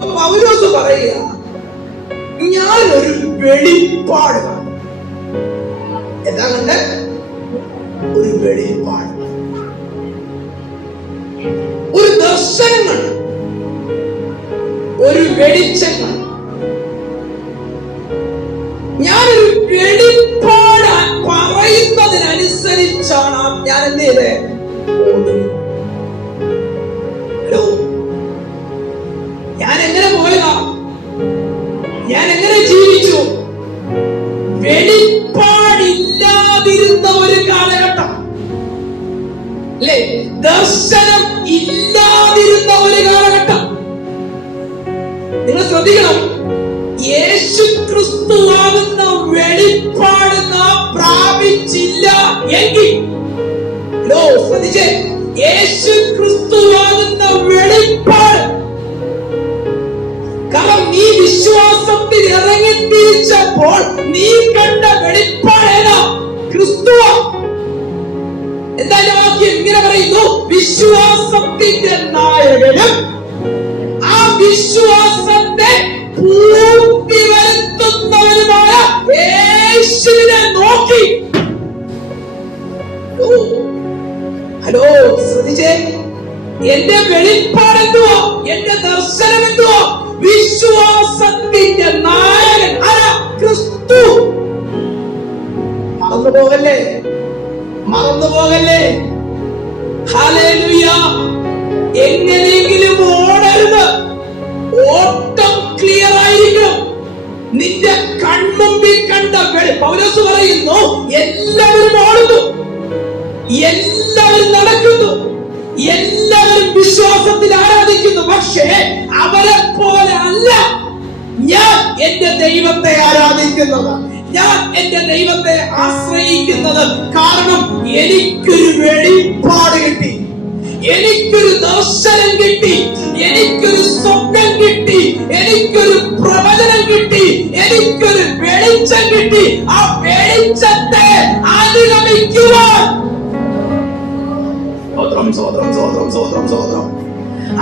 പൗലോസ് പറയുക ഞാനൊരു വെളിപ്പാടാണ് എന്താ കണ്ട്? ഒരു വെളിപ്പാട് ഒരു ദർശനം ഒരു വെളിച്ചം എങ്കിൽ ശ്രദ്ധിച്ചേ യേശു ക്രിസ്തുവാകുന്ന വെളിപ്പാട്. കാരണം നീ വിശ്വാസത്തിൽ ഇറങ്ങി തിരിച്ചപ്പോൾ നീ കണ്ട വെളിപ്പാടേതാ ക്രിസ്തുവ. എന്തായാലും വാക്യം? ഇങ്ങനെ പറയുന്നു വിശ്വാസത്തിന്റെ നായകനും ആ വിശ്വാസത്തെ പൂർത്തി വരുത്തുന്നവനുമായ യേശുവിനെ ഹലോ ശ്രദ്ധിച്ചേ എന്റെ വെളിപ്പാട് എന്തുവാ എന്റെ ദർശനം എന്തുവോ വിശ്വാസത്തിന്റെ നായകൻ ആരാ? ക്രിസ്തു. മറന്നു പോകല്ലേ മറന്നു പോകല്ലേ എങ്ങനെയെങ്കിലും ഓടരുത്. ഓട്ടം ക്ലിയർ ആയിരിക്കണം. നിന്റെ കൺമുമ്പിൽ കണ്ട പൗരസ് പറയുന്നു എല്ലാവരും ഓടുന്നു. എല്ലാവരും നടക്കുന്നു. എല്ലാവരും വിശ്വാസത്തിൽ ആരാധിക്കുന്നു. പക്ഷേ അവരെ പോലെ അല്ല ഞാൻ എന്റെ ദൈവത്തെ ആരാധിക്കുന്നത്. ഞാൻ എന്റെ ദൈവത്തെ ആശ്രയിക്കുന്നത് കാരണം എനിക്കൊരു വെളിപ്പാട് കിട്ടി. എനിക്കൊരു ദർശനം കിട്ടി. എനിക്കൊരു സ്വപ്നം കിട്ടി. എനിക്കൊരു പ്രവചനം കിട്ടി. എനിക്കൊരു വെളിച്ചം കിട്ടി. ആ വെളിച്ചത്തെ അനുഗമിക്കുവാൻ സ്വതന്ത്രം സ്തോത്രം സ്തോത്രം സ്തോത്രം സ്തോത്രം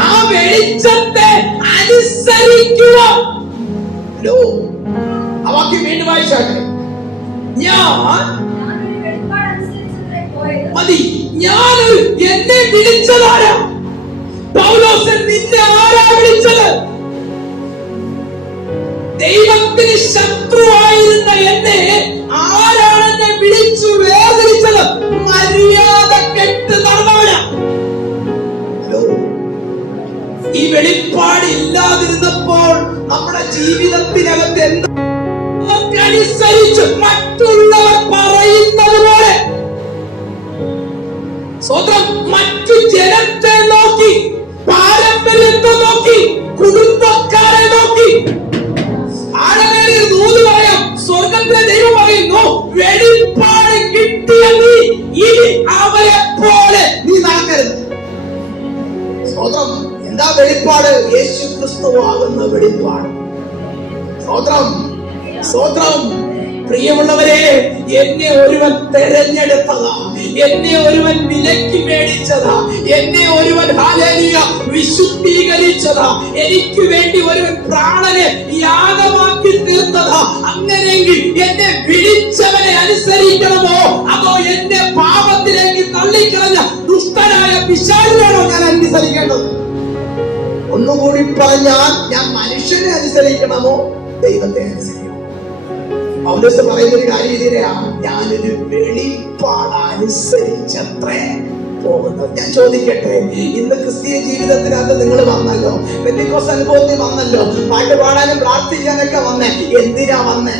ആ വെളിച്ചത്തെ അനുസരിക്കുക. ഹലോ ആ വാക്യം വീണ്ടും വായിച്ചാട്ടെ ഞാൻ. മതി. ഞാൻ എന്നെ വിളിച്ചതാരാ? പൗലോസ് നിന്നെ ആരാ വിളിച്ചത്? ദൈവത്തിന് ശത്രുവായിരുന്ന എന്നെ ആരാണ് നമ്മുടെ ജീവിതത്തിനകത്ത് എന്താ മറ്റുള്ളവർ ക്രിസ്തുവാകുന്ന വെളിപ്പാട് സ്തോത്രം സ്തോത്രം. പ്രിയമുള്ളവരെ എന്നെ ഒരുവൻ തെരഞ്ഞെടുത്തതാ. എന്നെ ഒരുവൻ വിലക്ക് മേടിച്ചതാ. എന്നെ ഒരുവൻ ഹാലേലിയ വിശുദ്ധീകരിച്ചതാ. എനിക്ക് വേണ്ടി ഒരുവൻ പ്രാണനെ യാഗമാക്കി തീർത്തതാ. അങ്ങനെയെങ്കിൽ എന്നെ വിളിച്ചവനെ അനുസരിക്കണമോ? അതോ എന്റെ പാപത്തിലേക്ക് തള്ളിക്കളഞ്ഞ ദുഷ്ടനായ പിശാലിനാണോ ഞാൻ അനുസരിക്കേണ്ടത് ഒന്നുകൂടി പറഞ്ഞാൽ ഞാൻ മനുഷ്യനെ അനുസരിക്കണമോ? ദൈവത്തെ അനുസരിക്കണം. പൗലോസ് പറയുന്ന ഒരു കാര്യം ഇതിനെയാണ് ഞാനൊരു വെളിപ്പാട് അനുസരിച്ചത്രേ പോകുന്നത് ഞാൻ ചോദിക്കട്ടെ ഇന്ന് ക്രിസ്തീയ ജീവിതത്തിനകത്ത് നിങ്ങൾ വന്നല്ലോ? പെന്തിക്കോസ് അനുഭവത്തിൽ വന്നല്ലോ? പാട്ട് പാടാനും പ്രാർത്ഥിക്കാനൊക്കെ വന്നേ? എന്തിനാ വന്നേ?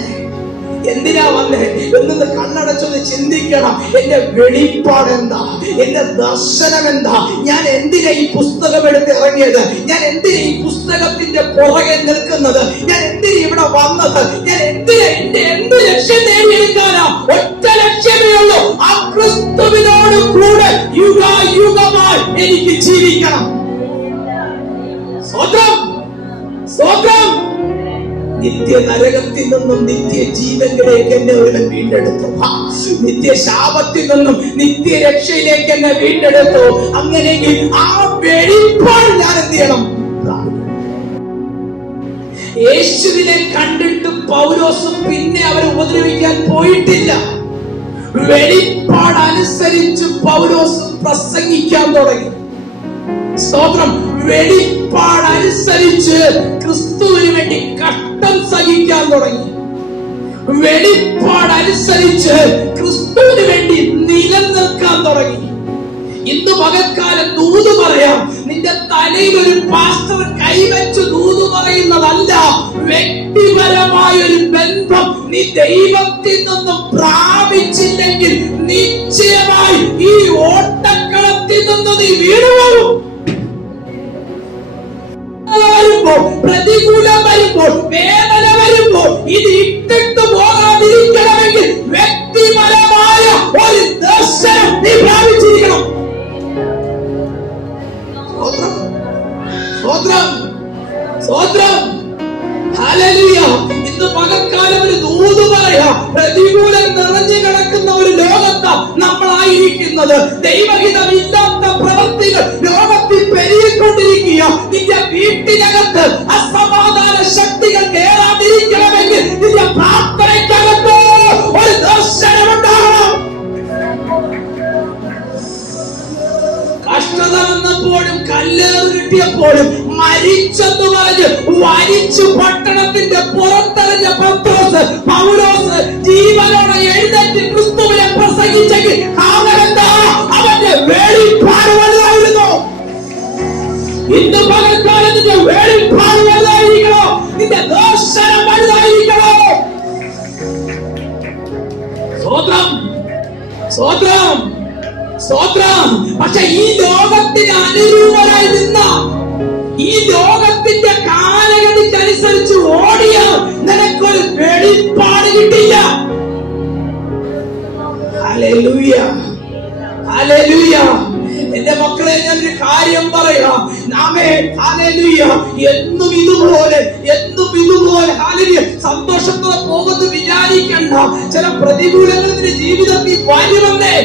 എന്തിനാ വന്നേ? എന്നൊന്ന് കണ്ണടച്ചൊന്ന് ചിന്തിക്കണം. എന്റെ വെളിപ്പാട് എന്താ എന്റെ ദർശനം എന്താ ഞാൻ എന്തിനാ ഈ പുസ്തകം എടുത്ത് ഇറങ്ങിയത്? ഞാൻ എന്തിനാ ഈ പുസ്തകത്തിന്റെ പുറകെ നിൽക്കുന്നത്? ഞാൻ എന്തിനാ ഇവിടെ വന്നത്? ഞാൻ എന്തിനാ എന്റെ എന്ത് ലക്ഷ്യം നേടിയെടുക്കാനാ? ഒറ്റ ലക്ഷ്യമേ ഉള്ളൂ. ആ ക്രിസ്തുവിനോട് കൂടെ യുഗായുഗമായി എനിക്ക് ജീവിക്കണം. സ്വതം സ്വതം നിത്യ നരകത്തിൽ നിന്നും നിത്യ ജീവനിലേക്ക് എന്നെ ഒരുവൻ വീണ്ടെടുത്തു. നിത്യ ശാപത്തിൽ നിന്നും നിത്യ രക്ഷയിലേക്ക് എന്നെ വീണ്ടെടുത്തു. അങ്ങനെയെങ്കിൽ ആ വെളിപ്പാട് ഞാൻ എന്ത് ചെയ്യണം യേശുവിനെ കണ്ടിട്ട് പൗലോസും പിന്നെ അവരെ ഉപദ്രവിക്കാൻ പോയിട്ടില്ല. വെളിപ്പാടനുസരിച്ച് പൗലോസും പ്രസംഗിക്കാൻ തുടങ്ങി. സ്തോത്രം. വെളിപ്പാടനുസരിച്ച് ക്രിസ്തുവിന് വേണ്ടി കഷ്ടം സഹിക്കാൻ തുടങ്ങി. വെളിപ്പാടനുസരിച്ച് ക്രിസ്തുവിന് വേണ്ടി നിലനിൽക്കാൻ തുടങ്ങി. ഇന്ന് പകൽക്കാലം ദൂത് പറയാം. നിന്റെ തലയിൽ ഒരു പാസ്റ്റർ കൈവച്ച് ദൂത് പറയുന്നതല്ല വ്യക്തിപരമായ ഒരു ബന്ധം നീ ദൈവത്തിൽ നിന്നും പ്രാപിച്ചില്ലെങ്കിൽ നിശ്ചയമായി ഈ ഓട്ടക്കളത്തിൽ നിന്ന് നീ വീണുപോകും. വരുമ്പോ പ്രതികൂലം വരുമ്പോൾ വേദന വരുമ്പോൾ ഇത് ഇട്ടിട്ട് പോകാതിരിക്കണമെങ്കിൽ വ്യക്തിപരമായ ഒരു ദർശനം നീ പ്രാപിച്ചിരിക്കണം. സ്തോത്രം. ഹല്ലേലൂയ. ഇന്ന് പകൽക്കാലം ഒരു ദൂത് പറയാ പ്രതികൂലം നിറഞ്ഞു കിടക്കുന്ന ഒരു ലോകത്താ നമ്മളായിരിക്കുന്നത്. ദൈവഹിതമില്ലാത്ത പ്രവർത്തനം ലോകത്തിൽ നിന്റെ വീട്ടിനകത്ത് അസമാധാന ശക്തികൾ കയറാതിരിക്കണമെങ്കിൽ നിന്റെ പ്രാർത്ഥനയ്ക്കകത്ത് ഒരു ദർശനം ഉണ്ടാകണം കഷ്ടത വന്നപ്പോഴും കല്ലേറ് കിട്ടിയപ്പോഴും മരിച്ചെന്ന് പറഞ്ഞ് വരിച്ചു പട്ടണത്തിന്റെ പുറത്തെറിഞ്ഞ പത്രോസ് പൗലോസ് ജീവനോടെ എഴുന്നേറ്റ് ക്രിസ്തുവിനെ പ്രസംഗിച്ചെങ്കിൽ അവരെന്താ അവന്റെ വെളിപ്പാട് വലുതായിരുന്നു നിന്റെ വെളിപ്പാട് വലുതായിരിക്കണോ. നിന്റെ ദർശനം വലുതായിരിക്കണോ. സ്വോത്രം സ്വോത്രം സ്തോത്രം. പക്ഷെ ഈ ലോകത്തിന് അനുരൂപരായി നിന്ന ഈ ലോകത്തിന്റെ കാലഗതിക്കനുസരിച്ച് ഓടിയ നിനക്കൊരു വെളിപ്പാട് കിട്ടില്ല. എന്റെ മക്കളെ ഞാൻ ഒരു കാര്യം പറയാം നാമേ എന്നും ഇതുപോലെ എന്നും ഇതുപോലെ സന്തോഷത്തോടെ പോകുന്നു വിചാരിക്കണ്ട. ചില പ്രതികൂലങ്ങൾ നിന്റെ ജീവിതത്തിൽ വരുമെന്നേ.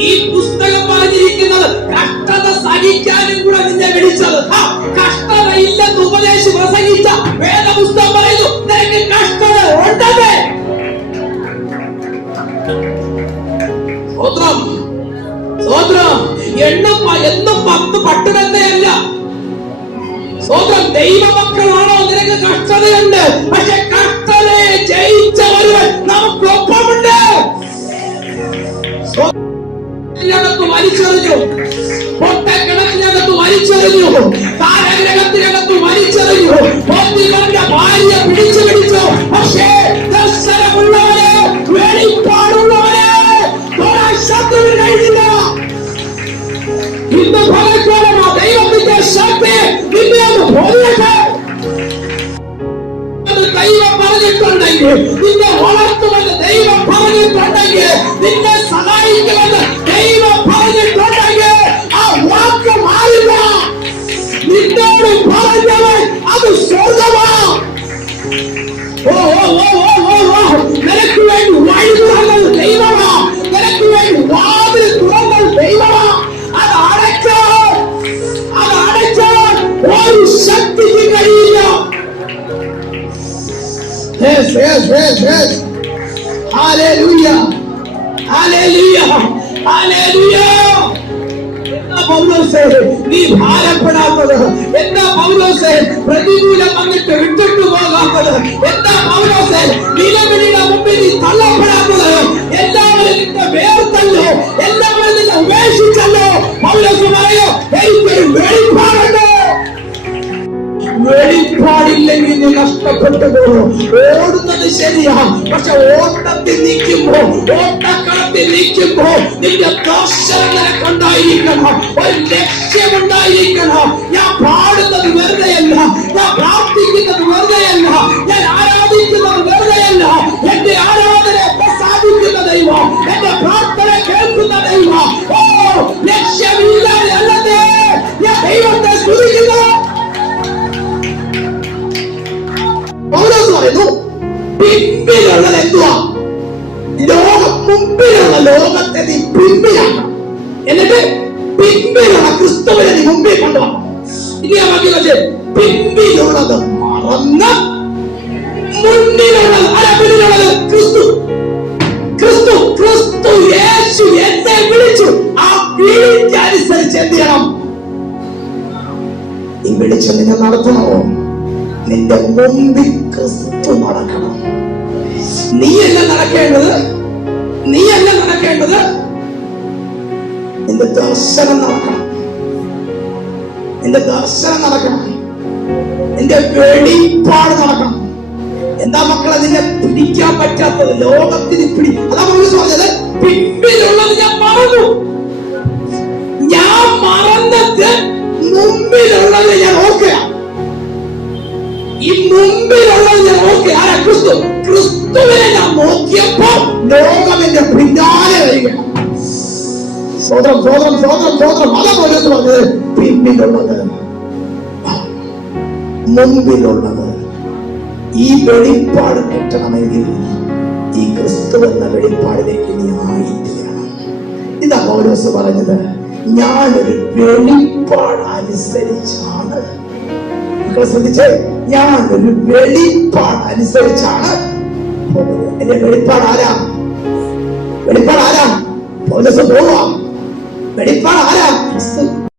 ഈ പുസ്തകം പറഞ്ഞിരിക്കുന്നത് കഷ്ടത സഹിക്കാനും കൂടെ നിന്നെ വിളിച്ചത്. കഷ്ടത ഇല്ലെന്ന് ഉപദേശി പ്രസംഗിച്ച പക്ഷെ കഷ്ടതയെ ജയിച്ച ഒരുവൻ നമുക്കൊപ്പമുണ്ട് ിനകത്ത് വലിച്ചെറിഞ്ഞു പൊട്ടക്കിണറ്റിനകത്ത് വലിച്ചെറിഞ്ഞു കാരാഗ്രഹത്തിനകത്ത് വലിച്ചെറിഞ്ഞു പൊന്നിവന്റെ ഭാര്യ പിടിച്ചു പിടിച്ചു പക്ഷേ ദർശനമുള്ളവരെ വെളിപ്പാടുള്ളവരെ തൊടാൻ ശത്രുവിന് കഴിഞ്ഞില്ല ഇന്ന് പലപ്പോഴും ആ ദൈവത്തിന്റെ ശക്തി ദൈവം പറഞ്ഞിട്ടുണ്ടെങ്കിൽ നിന്നെ സഹായിക്കുമെന്ന് ദൈവം പറഞ്ഞിട്ടുണ്ടെങ്കിൽ ആ വാക്ക് മാറില്ല നിന്നോട് പറഞ്ഞവൻ അത് സ്വർഗമാ ഓ ഓ ഓ ഓ ഓ ഓ നിനക്ക് വേണ്ടി വഴി തുറന്നത് ദൈവമാ നിനക്ക് വേണ്ടി വാതിൽ തുറന്നത് ദൈവമാ അത് അടച്ചാൽ അത് അടച്ചാൽ ഒരു ശക്തിക്ക് കഴിയില്ല Yes, yes, yes, yes. പൗലോസേ നീ ഭാരപ്പെടാത്തത് എന്താ പൗലോസേ പ്രതികൂലം വന്നിട്ട് വിട്ടിട്ട് പോകാത്തത് എന്താ പൗലോസേ നിലവിളിയുടെ മുമ്പിൽ നീ തള്ളപ്പെടാത്തത് എല്ലാവരും നിന്നെ വേർത്തല്ലോ എല്ലാവരും നിന്നെ ഉപേക്ഷിച്ചല്ലോ പൗലോസ് പറയോ എനിക്കൊരു വെളിപ്പാടുണ്ട് വെളിപ്പാടില്ലെങ്കിൽ നീ നഷ്ടപ്പെട്ടു പോകും ഓടുന്നത് ശരിയാ പക്ഷെ ഓട്ടത്തിൽ നിൽക്കുമ്പോ ഓട്ടക്കളത്തിൽ നിൽക്കുമ്പോ നിന്റെ ദർശനം നിനക്കുണ്ടായിരിക്കണം ഒരു ലക്ഷ്യമുണ്ടായിരിക്കണം. ഞാൻ പാടുന്നത് വെറുതെയല്ല ഞാൻ പ്രാർത്ഥിക്കുന്നത് വെറുതെയല്ല ഞാൻ ആരാധിക്കുന്നത് വെറുതെയല്ല. എന്റെ ആരാധന പ്രസാദിക്കുന്ന ദൈവം എന്റെ പ്രാർത്ഥന കേൾക്കുന്ന ദൈവം. ഓ ലക്ഷ്യമില്ലാതെ ലോകത്തെ നീ പിൻപിലാണ് എന്നിട്ട് പിൻപിലുള്ള ക്രിസ്തുവിനെ നീ മുമ്പിൽ കൊണ്ടുവന്നു ഇനി ഞാൻ ബാക്കി പിൻപിലുള്ളത് മറന്ന് മുന്നിലുള്ളത് അല്ല പിന്നിലുള്ളത് ക്രിസ്തു. ക്രിസ്തു ക്രിസ്തു യേശു എന്നെ വിളിച്ചു. ആ വിളിക്കനുസരിച്ച് എന്ത് ചെയ്യണം? ഈ വെളിച്ചം നടത്തണമോ നിന്റെ മുമ്പിൽ ക്രിസ്തു നടക്കണം. നീ അല്ല നടക്കേണ്ടത്? നീയല്ല നടക്കേണ്ടത്. എന്റെ ദർശനം നടക്കണം. എന്റെ ദർശനം നടക്കണം. എന്റെ വെളിപ്പാട് നടക്കണം. എന്താ മക്കളെ നിന്നെ പിടിക്കാൻ പറ്റാത്തത്? ലോകത്തിന് പിടി അതാ പറഞ്ഞത്. പിന്നിലുള്ളത് ഞാൻ മറന്നു. ഞാൻ മറന്നിട്ട് മുമ്പിലുള്ളത് ഞാൻ ഈ മുമ്പിലുള്ളത് ഓർക്കുക ആരാ ക്രിസ്തു? ക്രിസ്തുവിനെ ഞാൻ നോക്കിയപ്പോ ലോകം പിന്നാലെ വരികയാണ്. സ്വതം സ്വതം സ്വതം പിന്നിലുള്ളത്. മുമ്പിലുള്ളത്. ഈ വെളിപ്പാട് കിട്ടണമെങ്കിൽ ഈ ക്രിസ്തു എന്ന വെളിപ്പാടിലേക്ക് നീ ആയിത്തീരണം ഇതാ പൗലോസ് പറഞ്ഞത്. ഞാനൊരു വെളിപ്പാട് അനുസരിച്ചാണ് മക്കളെ ശ്രദ്ധിച്ചേ? ഒരു വെളിപ്പാട് അനുസരിച്ചാണ് എന്റെ വെളിപ്പാട് ആരാ? വെളിപ്പാട് ആരാ? പോലീസ് പോവാ വെളിപ്പാട് ആരാ? ക്രിസ്തു.